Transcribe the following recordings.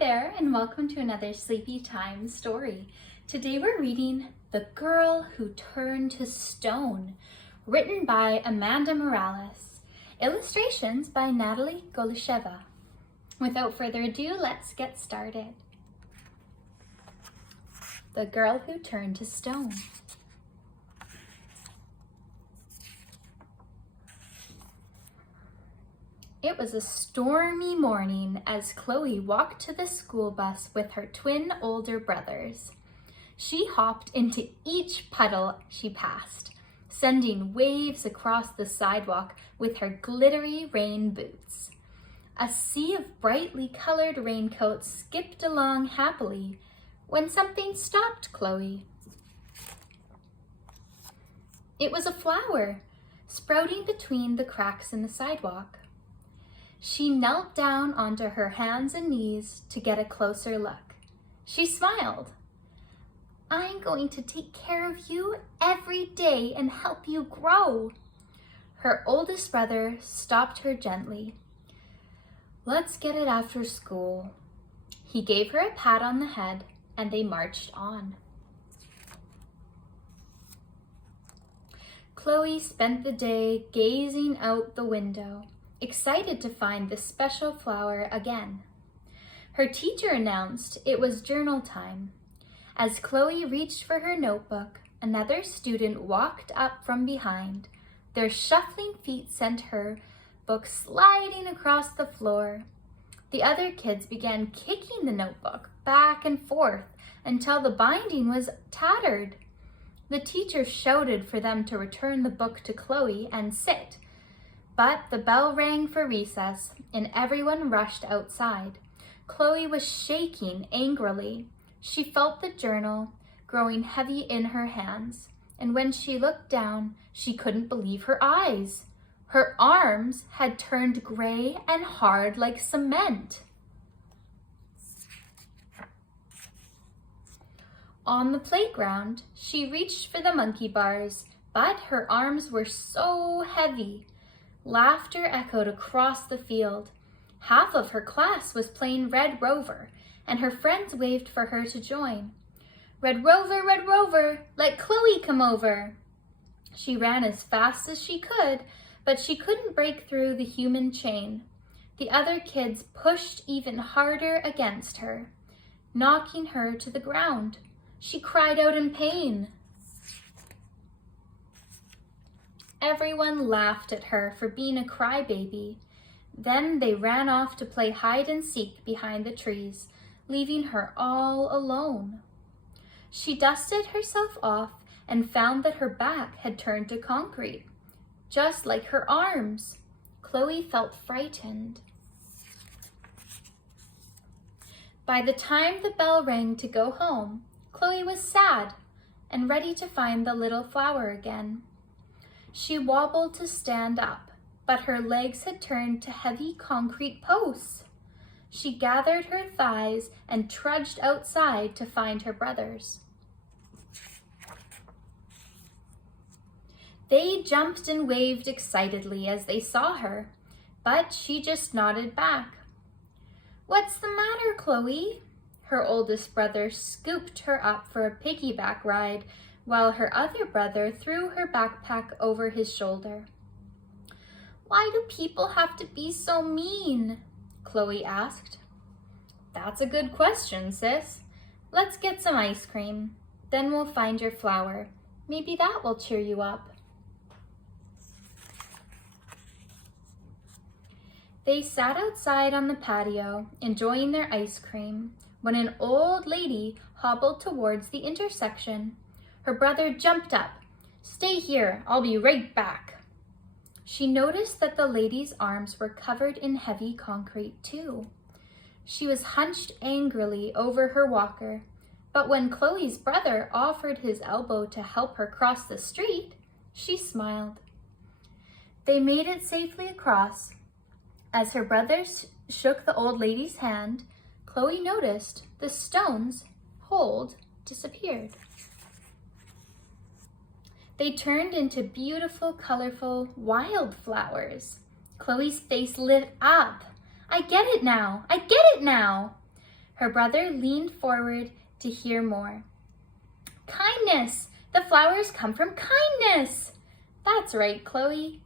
there, and welcome to another Sleepy Time story. Today we're reading The Girl Who Turned to Stone, written by Amanda Mireles. Illustrations by Natalia Golysheva. Without further ado, let's get started. The Girl Who Turned to Stone. It was a stormy morning as Chloe walked to the school bus with her twin older brothers. She hopped into each puddle she passed, sending waves across the sidewalk with her glittery rain boots. A sea of brightly colored raincoats skipped along happily when something stopped Chloe. It was a flower, sprouting between the cracks in the sidewalk. She knelt down onto her hands and knees to get a closer look. She smiled. "I'm going to take care of you every day and help you grow." Her oldest brother stopped her gently. "Let's get it after school." He gave her a pat on the head and they marched on. Chloe spent the day gazing out the window, excited to find the special flower again. Her teacher announced it was journal time. As Chloe reached for her notebook, another student walked up from behind. Their shuffling feet sent her book sliding across the floor. The other kids began kicking the notebook back and forth until the binding was tattered. The teacher shouted for them to return the book to Chloe and sit. But the bell rang for recess and everyone rushed outside. Chloe was shaking angrily. She felt the journal growing heavy in her hands, and when she looked down, she couldn't believe her eyes. Her arms had turned gray and hard like cement. On the playground, she reached for the monkey bars, but her arms were so heavy. Laughter echoed across the field. Half of her class was playing Red Rover, and her friends waved for her to join. Red Rover, let Chloe come over." She ran as fast as she could, but she couldn't break through the human chain. The other kids pushed even harder against her, knocking her to the ground. She cried out in pain. Everyone laughed at her for being a crybaby. Then they ran off to play hide and seek behind the trees, leaving her all alone. She dusted herself off and found that her back had turned to concrete, just like her arms. Chloe felt frightened. By the time the bell rang to go home, Chloe was sad and ready to find the little flower again. She wobbled to stand up, but her legs had turned to heavy concrete posts. She gathered her thighs and trudged outside to find her brothers. They jumped and waved excitedly as they saw her, but she just nodded back. "What's the matter, Chloe?" Her oldest brother scooped her up for a piggyback ride, while her other brother threw her backpack over his shoulder. "Why do people have to be so mean?" Chloe asked. "That's a good question, sis. Let's get some ice cream. Then we'll find your flower. Maybe that will cheer you up." They sat outside on the patio, enjoying their ice cream, when an old lady hobbled towards the intersection. Her brother jumped up. "Stay here, I'll be right back." She noticed that the lady's arms were covered in heavy concrete too. She was hunched angrily over her walker, but when Chloe's brother offered his elbow to help her cross the street, she smiled. They made it safely across. As her brother shook the old lady's hand, Chloe noticed the stone's hold disappeared. They turned into beautiful, colorful wildflowers. Chloe's face lit up. I get it now! Her brother leaned forward to hear more. Kindness! The flowers come from kindness! That's right, Chloe.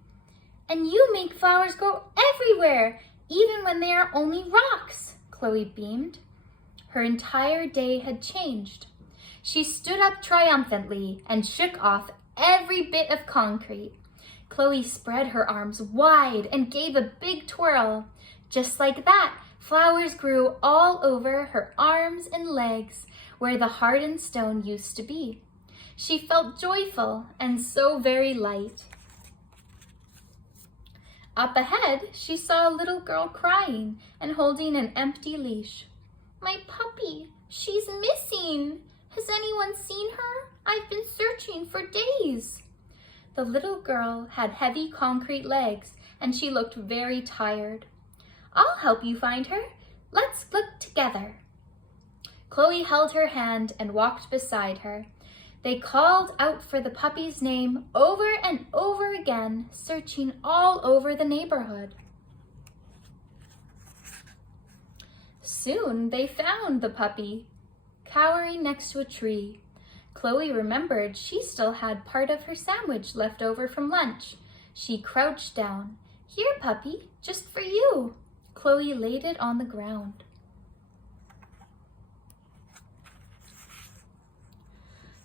And you make flowers grow everywhere, even when they are only rocks, Chloe beamed. Her entire day had changed. She stood up triumphantly and shook off every bit of concrete. Chloe spread her arms wide and gave a big twirl. Just like that, flowers grew all over her arms and legs, where the hardened stone used to be. She felt joyful and so very light. Up ahead, she saw a little girl crying and holding an empty leash. My puppy, she's missing. Has anyone seen her? I've been searching for days. The little girl had heavy concrete legs and she looked very tired. I'll help you find her. Let's look together. Chloe held her hand and walked beside her. They called out for the puppy's name over and over again, searching all over the neighborhood. Soon they found the puppy, cowering next to a tree. Chloe remembered she still had part of her sandwich left over from lunch. She crouched down. Here, puppy, just for you. Chloe laid it on the ground.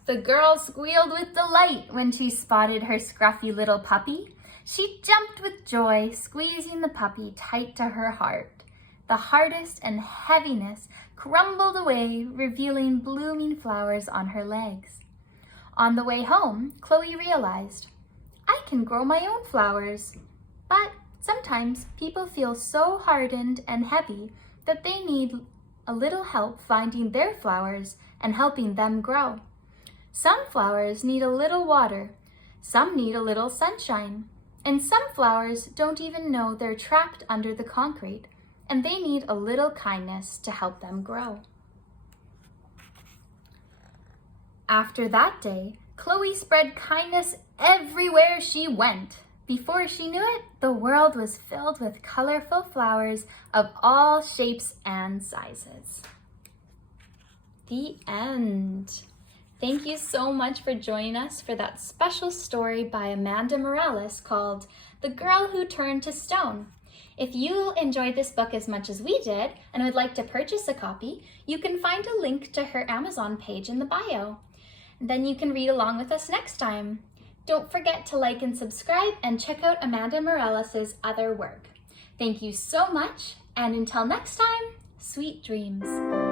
The girl squealed with delight when she spotted her scruffy little puppy. She jumped with joy, squeezing the puppy tight to her heart. The hardest and heaviness crumbled away, revealing blooming flowers on her legs. On the way home, Chloe realized, I can grow my own flowers. But sometimes people feel so hardened and heavy that they need a little help finding their flowers and helping them grow. Some flowers need a little water, some need a little sunshine, and some flowers don't even know they're trapped under the concrete, and they need a little kindness to help them grow. After that day, Chloe spread kindness everywhere she went. Before she knew it, the world was filled with colorful flowers of all shapes and sizes. The end. Thank you so much for joining us for that special story by Amanda Mireles called The Girl Who Turned to Stone. If you enjoyed this book as much as we did and would like to purchase a copy, you can find a link to her Amazon page in the bio. Then you can read along with us next time. Don't forget to like and subscribe and check out Amanda Mireles' other work. Thank you so much, and until next time, sweet dreams.